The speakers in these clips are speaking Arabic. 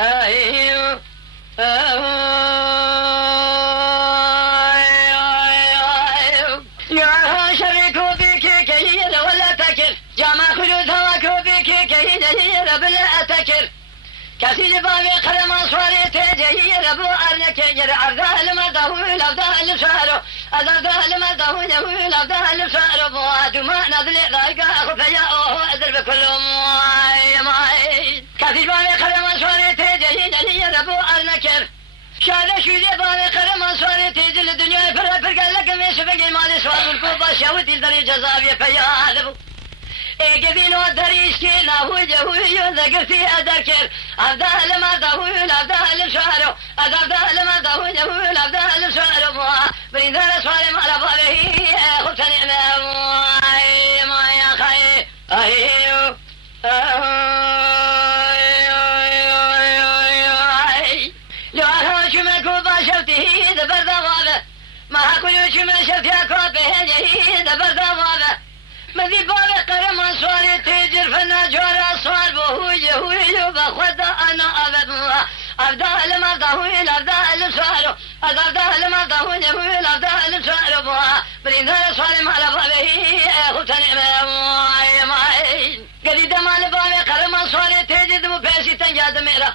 أيوه يا شريكو بك كيل ولا تكل جامع خلود هواكو بك كيل بلا تكل كثير بابي قرم أصواري تجي ربو أرنك يجر عبده المدهو لبده الفارو أذبده المدهو يهو لبده الفارو بوادو ما نظلي ذاك أخفيا أوه أدر بكل ماي كثير بابي قرم أصواري تجي ربو أرنك شارع شوية بابي قرم أصواري تجي الدنيا فرق لك ميسفق مالي سوار الكوبا شاوتي الدري جزابي فيا قبيلو دريشكي ناهو ذكرتي أذكر أبدا لما دهول أبدا لشارو أبدا لما دهول أبدا لشارو برين ذا سوالي ما لبابه خبت نعمة ما يا خي أيو لو أنا شمكو باشوتي ذبر ذوابه ما كل شمك شفتها كوبه ذبر ذوابه مذي بابي قرم أصواري تجر فنا جورا أصوار بهوي بخوضا أنا أبدا لما دهوي أبدا لسوارو أبدا لما دهوي أبدا لسوارو برين ذا سواري مالا بابي خوتا نعمة ماي قريد مال بابي قرم أصواري تجر دمو بيسي تنجاد ميرا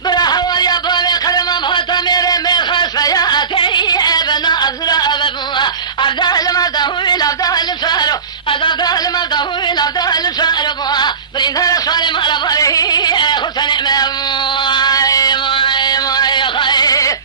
برا هواريا بابي قرم أمهاتا ميرا مير خاص فياتي أبنا أبزرا أبدا لما دهوي أبدا لسوارو أذا لما دهوي أبدا لسوارو برين ذا سواري مالا بابي خوتا نعمة